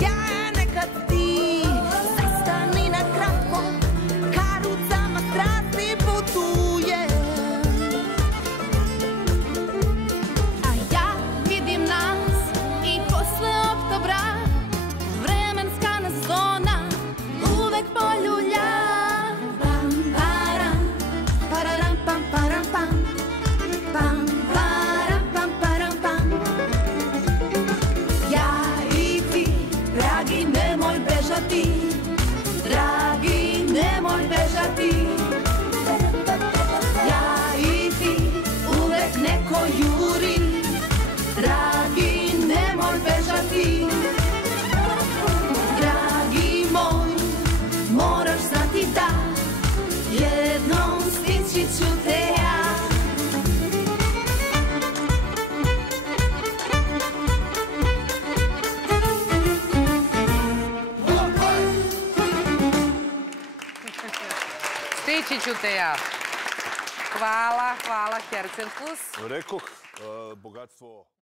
Ja nekad ti, zastani na kratko, karucama strasti putuje. A ja vidim nas i posle oktobra, vremenska nas zona uvek poljulja. Pam, param, pararam, pam, param, pam, pam, param, pam, param, pam. Ja i ti, dragi, nemoj bežati, dragi, nemoj bežati. Ja i ti, uvek neko juri, dragi, nemoj bežati. Dragi moj, moraš znati da jednom stići ću te ja. Stići ću te ja. Hvala, hvala, Hercenflus. Rekoh, bogatstvo...